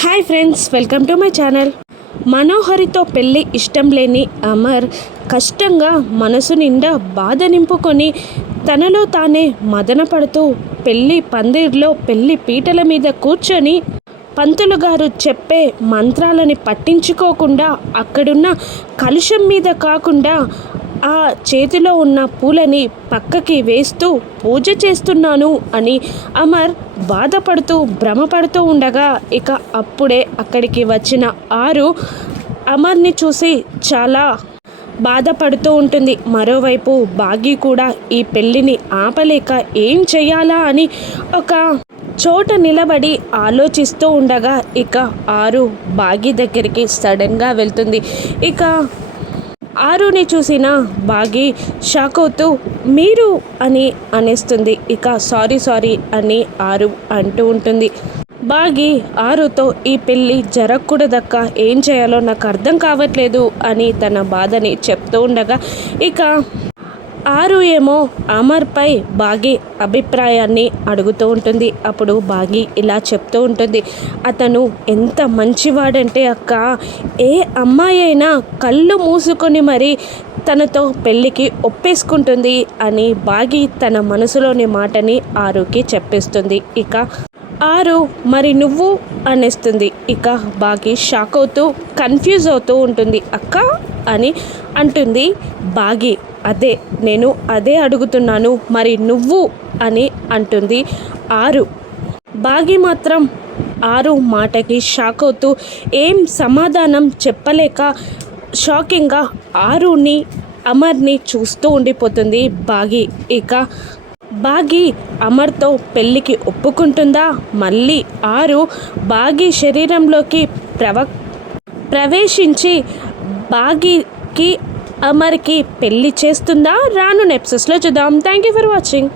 Hi friends welcome to my channel. మనోహరితో పెళ్ళి ఇష్టం లేని అమర్ కష్టంగా మనసు నిండా బాధ నింపుకొని తనలో తానే మదన పడుతూ పెళ్ళి పందిర్లో పెళ్ళి పీటల మీద కూర్చొని పంతులు గారు చెప్పే మంత్రాలని పట్టించుకోకుండా అక్కడున్న కలుషం మీద కాకుండా ఆ చేతిలో ఉన్న పూలని పక్కకి వేస్తూ పూజ చేస్తున్నాను అని అమర్ బాధపడుతూ భ్రమపడుతూ ఉండగా ఇక అప్పుడే అక్కడికి వచ్చిన ఆరు అమర్ని చూసి చాలా బాధపడుతూ ఉంటుంది. మరోవైపు బాగి కూడా ఈ పెళ్ళిని ఆపలేక ఏం చేయాలా అని ఒక చోట నిలబడి ఆలోచిస్తూ ఉండగా ఇక ఆరు బాగి దగ్గరికి సడన్గా వెళ్తుంది. ఇక ఆరుని చూసిన బాగి షాక్ అవుతూ మీరు అని అనేస్తుంది. ఇక సారీ సారీ అని ఆరు అంటూ ఉంటుంది. బాగి ఆరుతో ఈ పెళ్ళి జరగకూడదక్క. ఏం చేయాలో నాకు అర్థం కావట్లేదు అని తన బాధని చెప్తూ ఉండగా ఇక ఆరు ఏమో అమర్పై బాగి అభిప్రాయాన్ని అడుగుతూ ఉంటుంది. అప్పుడు బాగి ఇలా చెప్తూ ఉంటుంది. అతను ఎంత మంచివాడంటే అక్క ఏ అమ్మాయి అయినా కళ్ళు మూసుకొని మరి తనతో పెళ్ళికి ఒప్పేసుకుంటుంది అని బాగి తన మనసులోని మాటని ఆరుకి చెప్పేస్తుంది. ఇక ఆరు మరి నువ్వు అనేస్తుంది. ఇక బాగి షాక్ అవుతూ కన్ఫ్యూజ్ అవుతూ ఉంటుంది. అక్క అని అంటుంది బాగి అదే నేను అదే అడుగుతున్నాను. మరి నువ్వు అని అంటుంది ఆరు. బాగి మాత్రం ఆరు మాటకి షాక్ అవుతూ ఏం సమాధానం చెప్పలేక షాకింగ్గా ఆరుని అమర్ని చూస్తూ ఉండిపోతుంది బాగి ఇక బాగి అమర్తో పెళ్ళికి ఒప్పుకుంటుందా? మళ్ళీ ఆరు బాగి శరీరంలోకి ప్రవ ప్రవేశించి బాగికి అమర్కి పెళ్ళి చేస్తుందా? రాను నెప్సెస్లో చూద్దాం. Thank you for watching